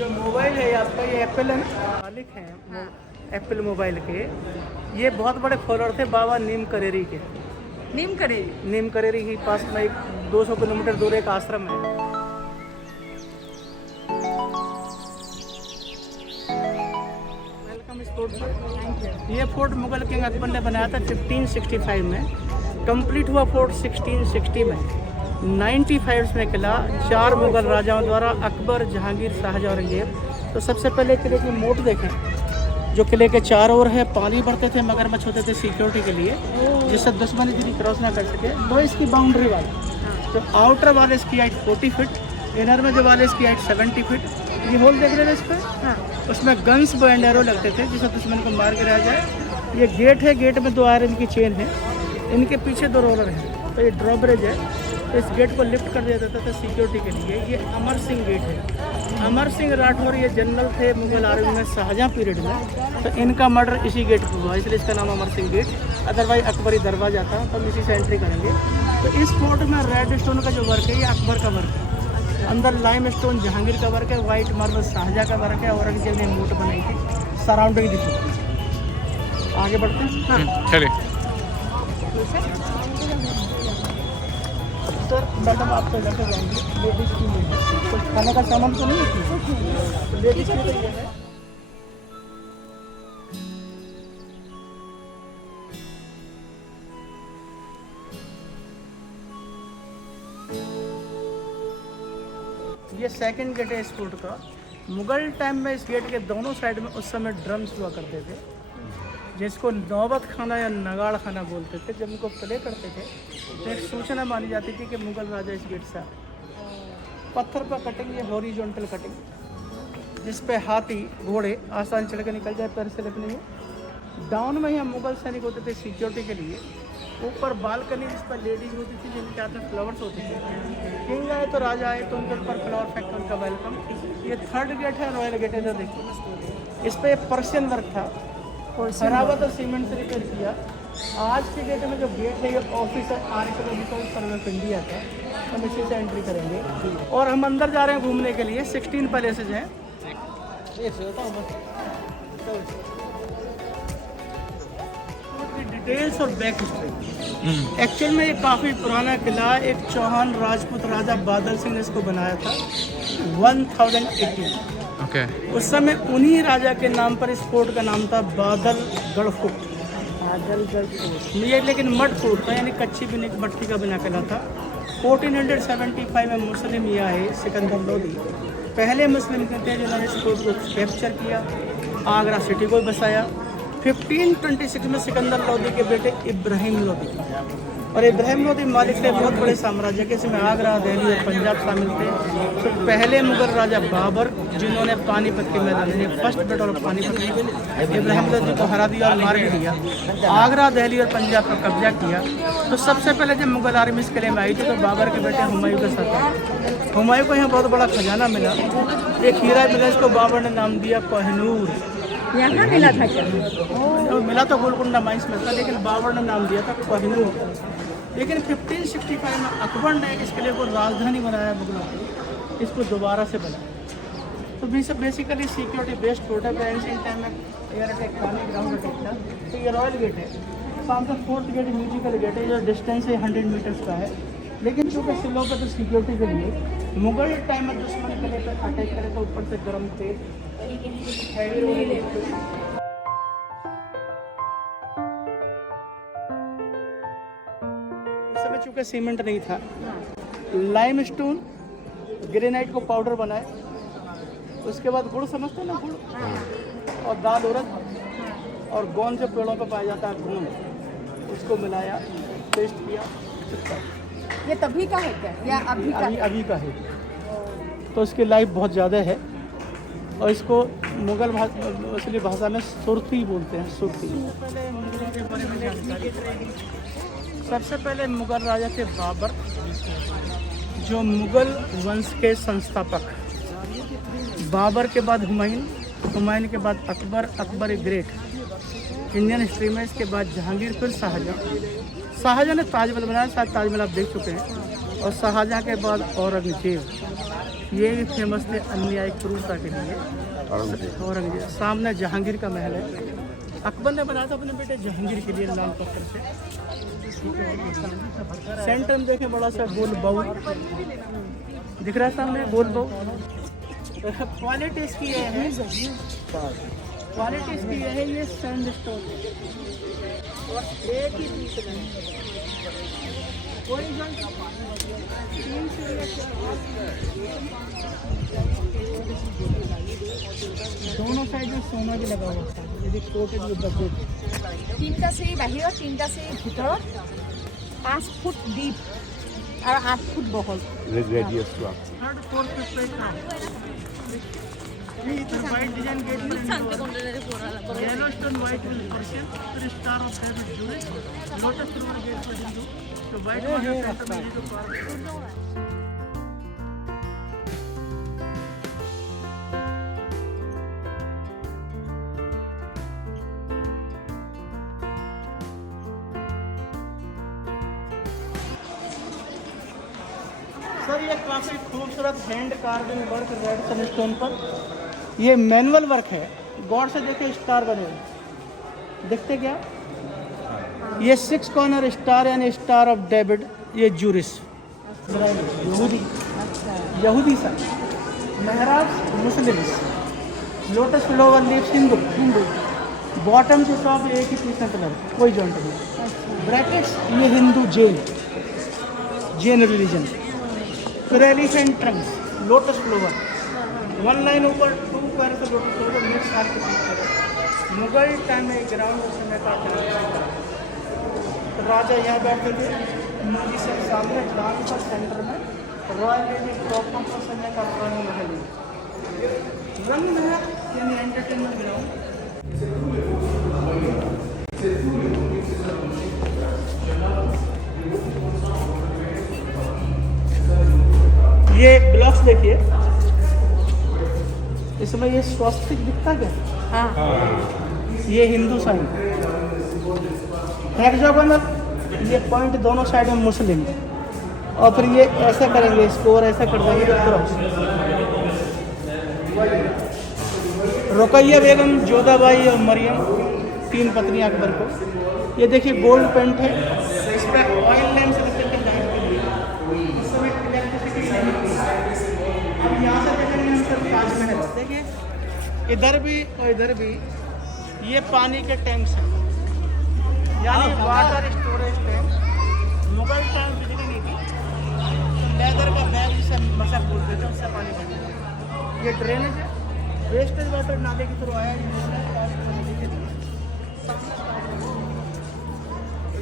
जो मोबाइल है आपका, ये एप्पल है ना, मालिक हैं एप्पल मोबाइल के। ये बहुत बड़े फॉलोअर थे बाबा नीम करेरी के। नीम करेरी के पास में एक 200 किलोमीटर दूर एक आश्रम है। वेलकम इस फोर्ट पर। ये फोर्ट मुगल किंग अकबर ने बनाया था 1565 में। कंप्लीट हुआ फोर्ट 1660 में। 95 में किला 4 मुगल राजाओं द्वारा, अकबर, जहांगीर, शाहजहां, औरंगजेब। तो सबसे पहले किले की मोट देखें, जो किले के चारों ओर है। पानी भरते थे, मगरमच्छ होते थे सिक्योरिटी के लिए, जिससे दुश्मनी दीदी क्रॉस ना कर सके। तो इसकी बाउंड्री वाला, तो आउटर वाले इसकी हाइट 40 फीट, इनर में जो वाले इसकी हाइट 70 फीट। ये होल देख रहे हैं इस पर, उसमें गन्स बो एंड एरो लगते थे जिससे दुश्मन को मार के रह जाए। ये गेट है, गेट में 2 आयरन की चेन है, इनके पीछे 2 रोलर हैं। तो ये ड्रॉब्रिज है, तो इस गेट को लिफ्ट कर दिया जाता था सिक्योरिटी के लिए। ये अमर सिंह गेट है। अमर सिंह राठौर ये जनरल थे मुगल आर्मी में शाहजहां पीरियड में। तो इनका मर्डर इसी गेट पर हुआ, इसलिए इसका नाम अमर सिंह गेट। अदरवाइज अकबरी दरवाजा था, तो हम इसी से एंट्री करेंगे। तो इस फोर्ट में रेड स्टोन का जो वर्क है, ये अकबर का वर्क है। अंदर लाइम स्टोन जहांगीर का वर्क है, वाइट मार्बल शाहजहां का वर्क है। औरंगजेब ने मोट बनाई थी। सराउंडिंग दिखी। आगे बढ़ते हैं। चलिए सर, मैडम आप तो लेकर जाएंगे लेडीज़ के लिए कुछ खाने का सामान तो नहीं है? लेडीज़ के लिए है। ये सेकंड गेट है इस फोर्ट का। मुगल टाइम में इस गेट के दोनों साइड में उस समय ड्रम्स हुआ करते थे, जिसको नौबत खाना या नगाड़ खाना बोलते थे। जब उनको प्ले करते थे तो एक सूचना मानी जाती थी कि मुगल राजा इस गेट से आ। पत्थर पर कटिंग, ये हॉरिजॉन्टल कटिंग, जिस पे हाथी घोड़े आसान चढ़ के निकल जाए, पैर से लिपने में। डाउन में यहाँ मुगल सैनिक होते थे सिक्योरिटी के लिए। ऊपर बालकनी, जिस पर लेडीज़ होती थी, जिनके हाथ में फ्लावर्स होते थे। किंग आए तो राजा आए तो उनके ऊपर फ्लावर फेंक उनका वेलकम। ये थर्ड गेट है, रॉयल गेट है। देखिए इस पर पर्शियन वर्क था, सरावत और सीमेंट से रिपेयर किया। आज के डेट में जो गेट है, ये office archaeological survey of India का। हम इसी से एंट्री करेंगे और हम अंदर जा रहे हैं घूमने के लिए। 16 पैलेसेज हैं। डिटेल्स और बैक हिस्ट्री। एक्चुअल में ये काफ़ी पुराना किला, एक चौहान राजपूत राजा बादल सिंह ने इसको बनाया था 1080। उस समय उन्हीं राजा के नाम पर इस फोर्ट का नाम था बादलगढ़ फोर्ट। ये लेकिन मड फोर्ट था, यानी कच्ची मट्टी का बना किला था। 1475 में मुस्लिम ये आए, सिकंदर लोदी पहले मुस्लिम के थे जिन्होंने इस फोर्ट को कैप्चर किया, आगरा सिटी को बसाया। 1526 में सिकंदर लोदी के बेटे इब्राहिम लोदी, और इब्राहिम लोदी मालिक थे बहुत बड़े साम्राज्य के, इसमें आगरा, दिल्ली और पंजाब शामिल थे। तो पहले मुगल राजा बाबर, जिन्होंने पानीपत के मैदान में फर्स्ट बैटल ऑफ पानीपत में इब्राहिम लोदी को हरा दिया और मार भी दिया, आगरा, दिल्ली और पंजाब पर कब्जा किया। तो सबसे पहले जब मुगल आर्मी इस किले में आई थी तो बाबर के बेटे हुमायूं के साथ हुमायूं को यहाँ बहुत बड़ा खजाना मिला। एक हीरा मिला, इसको बाबर ने नाम दिया कोहिनूर। यहाँ मिला था क्या? तो मिला तो गोलकुंडा माइंस में था, लेकिन बाबर ने नाम दिया था कोहिनूर। लेकिन 1565 में अकबर ने इस किले को राजधानी बनाया मुगलों की, इसको दोबारा से बनाया। तो बेसिकली सिक्योरिटी बेस्ड फोर्ट है। एंशिएंट टाइम में एयर अटैक, पानी ग्राउंड अटैक था। तो ये रॉयल गेट है। सामने फोर्थ गेट म्यूजिकल गेट है, जो डिस्टेंस है 100 मीटर्स का है। लेकिन चूँकि सिलों पर तो सिक्योरिटी के लिए मुगल टाइम में दुश्मन किले पर अटैक करे तो ऊपर से गर्म तेल चूँकि सीमेंट नहीं था, लाइम स्टोन ग्रेनाइट को पाउडर बनाए। उसके बाद गुड़, समझते ना गुड़, और दाल उड़द और गोंद जो पेड़ों पर पाया जाता है गोंद, उसको मिलाया, टेस्ट किया। ये तभी का है क्या या अभी का? अभी का है। तो इसकी लाइफ बहुत ज़्यादा है और इसको मुगल असली भाषा में सुरती बोलते हैं, सुरती। सबसे पहले मुगल राजा थे बाबर, जो मुगल वंश के संस्थापक। बाबर के बाद हुमायूं, हुमायूं के बाद Akbar, Akbar great Indian history में। इसके बाद जहांगीर, फिर शाहजहां। शाहजहां ने ताजमहल बनाया, शायद ताजमहल आप देख चुके हैं। और शाहजहां के बाद औरंगजेब। ये भी फेमस थे अन्यायिक क्रूरता के लिए। औरंगजेब सामने जहांगीर का महल है, अकबर ने बनाया था अपने बेटे जहांगीर के लिए लाल पत्थर से। सेंटर में देखें बड़ा सा गोल बाउल दिख रहा है सामने, गोल बाउल। क्वालिटी इसकी ये है, क्वालिटी इसकी ये है, ये सैंडस्टोन और एक ही पीस में कोई दोनों साइड में सोना भी लगा हुआ था। ये कोटेड विद द गोल्ड। 3টা সিঁড়ি বাহিৰত 3টা সিঁড়ি ভিতৰত 5 ফুট ডিপ আৰু 8 ফুট বহল। Radius to up. Third fourth fifth पे था। ये इधर वाइट डिजाइन गेट में येलो स्टोन वाइट विल पर्शियन, फिर स्टार ऑफ डेविड जूरिश, लोटस फ्लावर गेट पर हिंदू, तो वाइट वाटर सेंटर में ये जो पार्क है। सर ये काफ़ी खूबसूरत hand carving work red sandstone पर, ये मैनुअल वर्क है। गौर से देखिए स्टार बने हुए, देखते क्या? ये 6 कॉर्नर स्टार यानी स्टार ऑफ डेविड, ये जूरिस यहूदी, यहूदी सर, मेहराब Muslim, lotus flower leaves Hindu, bottom के टॉप एक ही पीस कलर, कोई जॉइंट नहीं, ब्रैकेट्स ये हिंदू जैन रिलीजन, फिर elephant trunks, lotus flower, 1 line ऊपर 2 पैर से lotus flower mix architecture, Mughal time में ग्राउंड समय का तो राजा यहाँ बैठते थे, मूवी से सामने डांस का सेंटर में रॉयल लेडी प्रॉपर का समय का रंग महल यानी एंटरटेनमेंट ग्राउंड। ये ब्लॉक्स देखिए, इसमें ये स्वास्तिक दिखता क्या? हाँ। ये हिंदू साइन, हेक्सागोनल, ये पॉइंट दोनों साइड में मुस्लिम, और फिर ये ऐसा करेंगे इसको और ऐसा कर देंगे क्रॉस। रुकैया बेगम, जोधाबाई और मरियम, 3 पत्नी अकबर को। ये देखिए गोल्ड पेंट है, इस पर ऑयल लैम्प से करके लाइट के लिए इस समय इलेक्ट्रिसिटी नहीं थी। अब यहाँ से देखेंगे हम सब ताजमहल, देखिए इधर भी और इधर भी ये पानी के टैंक्स हैं, यानी water storage tank. Mughal time बिजली नहीं थी, लेदर का बैग जिसे मशक बोलते थे उससे पानी भरते थे। ये ड्रेनेज है, वेस्टेज वाटर नाले की थ्रू आया,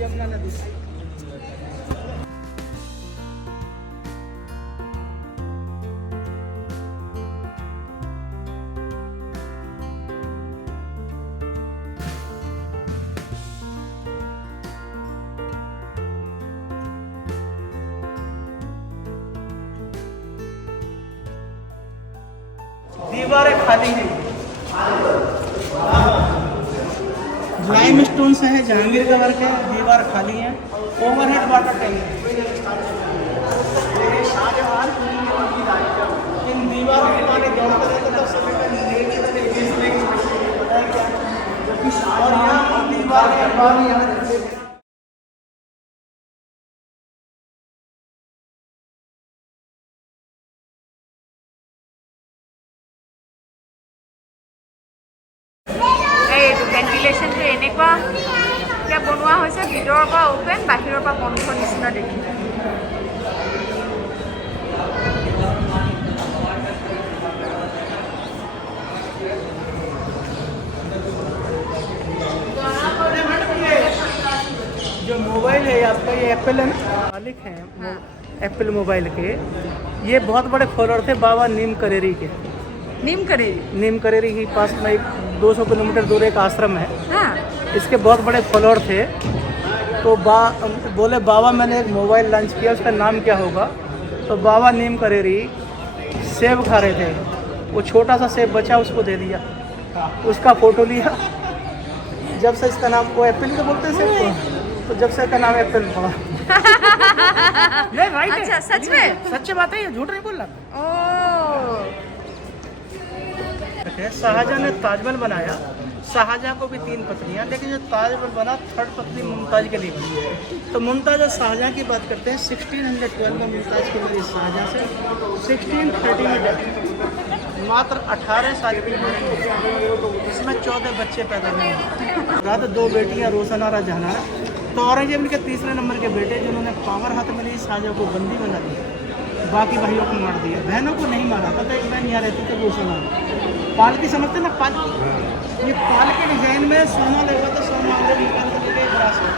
यमुना नदी। दीवारें खाली हैं, लाइम स्टोन से है, जहांगीर का वर्क है, दीवार खाली है, ओवरहेड वाटर टैंक है। इन दीवारों में पानी दौड़ता रहता था सब, और यहाँ दीवार के बाद यहाँ ভেন্টিলেশ্যন তো এনেকুৱা এতিয়া বনোৱা হৈছে, ভিতৰৰ পৰা অ'পেন, বাহিৰৰ পৰা বন্ধ নিচিনা দেখি। जो मोबाइल है आपका, ये एप्पल है ना, मालिक हैं एप्पल मोबाइल के, ये बहुत बड़े फॉलोअर थे बाबा नीम करेरी के। नीम करेरी ही पास में 200 किलोमीटर दूर एक आश्रम है। हाँ। इसके बहुत बड़े फॉलोअर थे, तो बोले बाबा मैंने एक मोबाइल लॉन्च किया, उसका नाम क्या होगा? तो बाबा नीम करेरी सेब खा रहे थे, वो छोटा सा सेब बचा उसको दे दिया, उसका फ़ोटो लिया। जब से इसका नाम, वो एप्पल तो बोलते हैं सेब को, तो जब से इसका नाम एप्पल पड़ा। नहीं राइट है। अच्छा, सच में? सच्ची बात है, ये झूठ नहीं बोल रहा। ओह है, शाहजहां ने ताजमहल बनाया। शाहजहां को भी 3 पत्नियां, लेकिन जो ताजमहल बना 3rd पत्नी मुमताज़ के लिए बनी। तो मुमताज़ और शाहजहां की बात करते हैं। 1612 में मुमताज़ की मेरी शाहजहां से, 1630 में डेथ, मात्र 18 साल की उम्र, इसमें 14 बच्चे पैदा हुए। रात 2 बेटियां रोशनारा जहानारा। तो औरंगजेब के तीसरे नंबर के बेटे, जिन्होंने पावर हाथ में ली, शाहजहां को बंदी बना दिया, बाकी भाइयों को मार दिया। बहनों को नहीं मारा था, तो एक बहन यहाँ रहती थी, रोशनारा। पालकी समझते ना, पालकी, ये पाल के डिजाइन में सोना लगा, तो सोना अंदर निकाल के लेके ब्रास हो।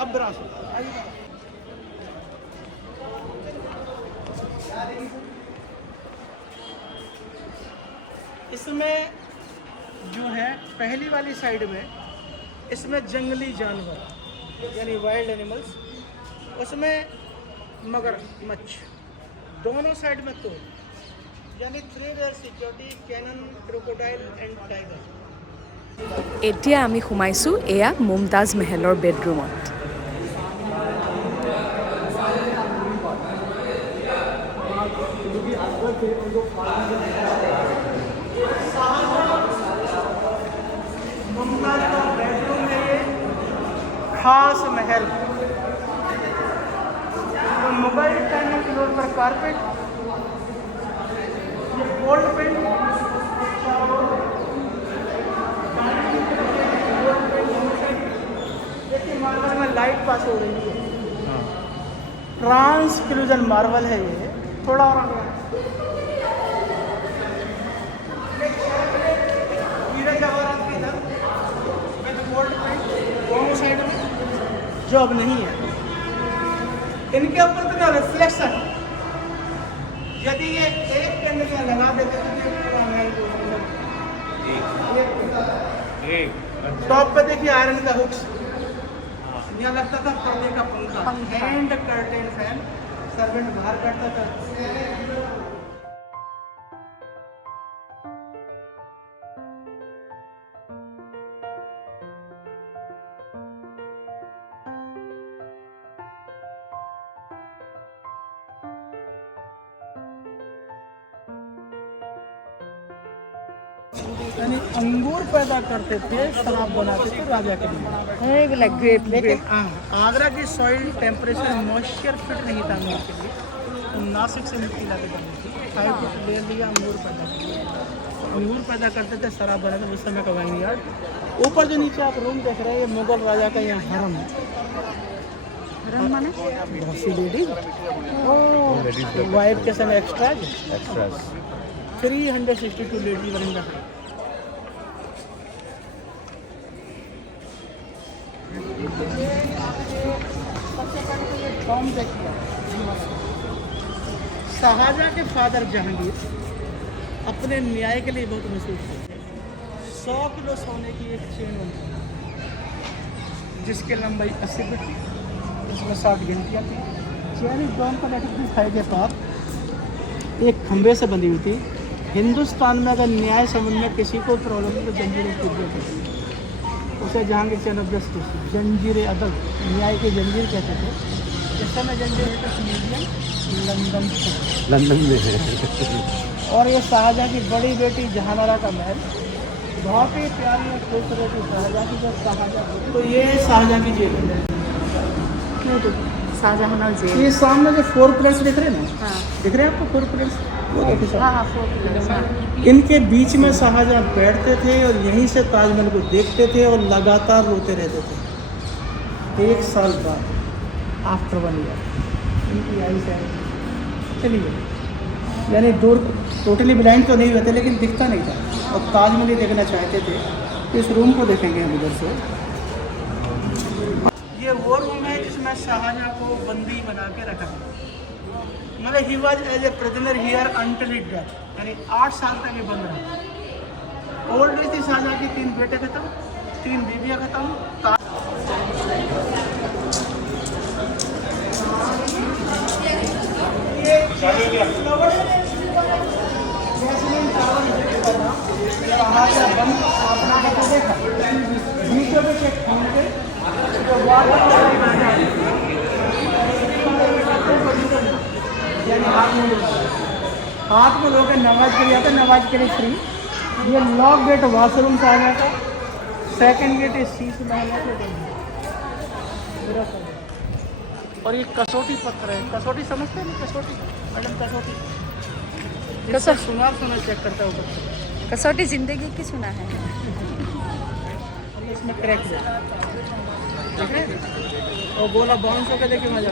अब ब्रास हो। इसमें जो है पहली वाली साइड में, इसमें जंगली जानवर यानी वाइल्ड एनिमल्स, उसमें मगरमच्छ, दोनों साइड में तो यानी 3 layer security, cannon, crocodile and tiger. এতিয়া আমি সোমাইছোঁ এয়া মুমতাজ মেহেলৰ বেডৰুমত। मुमताज का बेडरूम है ये, खास महल। तो मुगल टाइम फ्लोर पर कारपेट, ये गोल्ड पेंट, देखिए मार्बल में लाइट पास हो रही है। ट्रांसक्लूजन मार्बल है ये, थोड़ा और हीरे जवाहरात की इधर गोल्ड पेंट दोनों साइड में, जो अब नहीं है। इनके ऊपर तो रिफ्लेक्शन, यदि ये एक कैंडल में लगा देते तो पूरा महल टॉप पे देखिए आयरन का हुक्स, यहाँ लगता था पर्दे का पंखा, एंड कर्टेन फैन, सर्वेंट बाहर करता था। यानी अंगूर पैदा करते थे, शराब बनाते थे राजा के लिए। लेकिन आगरा की सॉइल टेम्परेचर मॉइस्चर फिट नहीं था अंगूर के लिए, तो नासिक से मिट्टी लाके करनी थी। 5 फुट ले लिया, अंगूर पैदा किया, अंगूर पैदा करते थे, शराब बनाते थे। उस समय का वाइन यार्ड। ऊपर जो नीचे आप रूम देख रहे हैं, ये मुगल राजा का यहाँ हरम है। हरम माने बहुत सी लेडीज, वाइफ के समय extras 362 ladies were in the Tom देखिए। शाहजहां के फादर जहांगीर अपने न्याय के लिए बहुत मशहूर थे। 100 किलो सोने की एक चेन होती, जिसकी लंबाई 80 फीट थी, उसमें 60 घंटियाँ थी। चेन डॉन का दिखाई के पास एक खंभे से बंधी हुई थी। हिंदुस्तान में अगर न्याय संबंध में किसी को प्रॉब्लम है तो जंजीरें टूट जाती थी, उसे जहांगीर चेन ऑफ जस्टिस, जंजीर अदल, न्याय की जंजीर कहते थे। इस समय जंजीर म्यूजियम लंदन में है। और ये शाहजहां की बड़ी बेटी जहानारा का महल, बहुत ही प्यारी और खूबसूरत शाहजहां की, जो शाहजहां, तो ये शाहजहां की जेल है। शाहजहां जेल, ये सामने जो 4 पिलर्स दिख रहे हैं ना, हाँ। दिख रहे हैं आपको 4 पिलर्स? हाँ, 4 पिलर्स। इनके बीच में शाहजहां बैठते थे और यहीं से ताजमहल को देखते थे और लगातार रोते रहते थे। 1 साल बाद, आफ्टर 1 ईयर, इनकी आई से चलिए, यानी दूर टोटली ब्लाइंड तो नहीं हुए थे, लेकिन दिखता नहीं था और ताजमहल ही देखना चाहते थे। इस रूम को देखेंगे हम इधर से। ये वो रूम है जिसमें शाहजहां को बंदी बना के रखा गया। मतलब he was as a prisoner here until his death, यानी 8 साल तक ये बंद रहा। ओल्ड एज थी शाहजहां की, 3 बेटे खत्म, 3 बीवियाँ खत्म। ये शाहजहां बंद अपना देखा, बीचों में चेक के जो यानी हाथ नहीं हाथ में धोकर नमाज के लिए आता है, नमाज के लिए फ्री। ये लॉक गेट वॉशरूम का आ जाता है। सेकंड गेट इस शीश महल है। और ये कसौटी पत्थर है। कसौटी समझते हैं ना? कसौटी मैडम, कसौटी जिससे सुनार चेक करता है ऊपर। कसौटी जिंदगी की सुना है। और ये इसमें क्रैक है, देख रहे हैं? और गोला बाउंस होकर देखिए मजा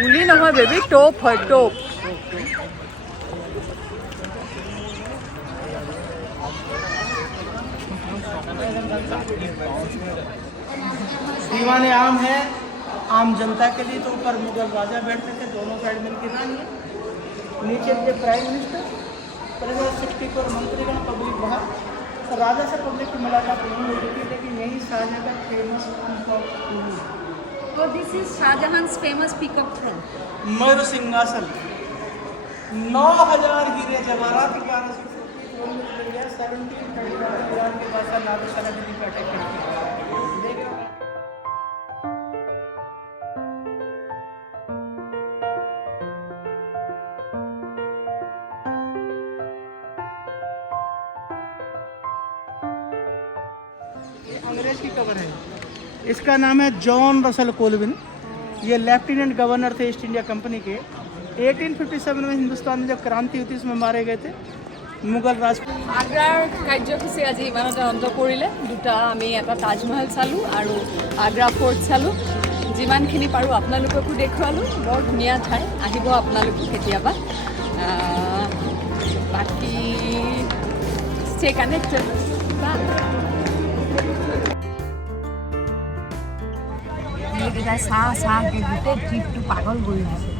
गुली নহয় बेबी, टोप है टोप। दीवाने आम है आम जनता के लिए। तो ऊपर मुगल राजा बैठते थे, दोनों साइड मिलकर रानी है। नीचे के प्राइम मिनिस्टर, 64 मंत्रीगण, पब्लिक बाहर। तो राजा से पब्लिक की मुलाकात नहीं हो रही थी, लेकिन यही शाहजहाँ का फेमस तो this is Shahjahan's famous pickup truck. मयूर सिंहासन, 9000 हीरे जवाहरात, 1250 ईरान के बादशाह नादिर शाह दिल्ली पे अटैक करती है। अंग्रेज की कवर है। इसका नाम है जॉन रसल कोलविन। ये लेफ्टिनेंट गवर्नर थे ईस्ट इंडिया कंपनी के। 1857 में हिंदुस्तान में जब क्रांति हुई थी, उसमें मारे गए थे मुगल राज। আগ্ৰাৰ কাৰ্যসূচী আজি ইমানতে অন্ত পৰিলে। দুটা আমি এটা তাজমহল চালোঁ আৰু আগ্ৰা ফৰ্ট চালোঁ। যিমানখিনি পাৰোঁ আপোনালোককো দেখুৱালোঁ। বৰ ধুনীয়া ঠাই, আহিব আপোনালোকো কেতিয়াবা। বাকী ষ্টে কানেক্টেড। এইকেইটাই চাহ চাহকৈ গোটেই ট্ৰিপটো পাগল কৰি দিছে।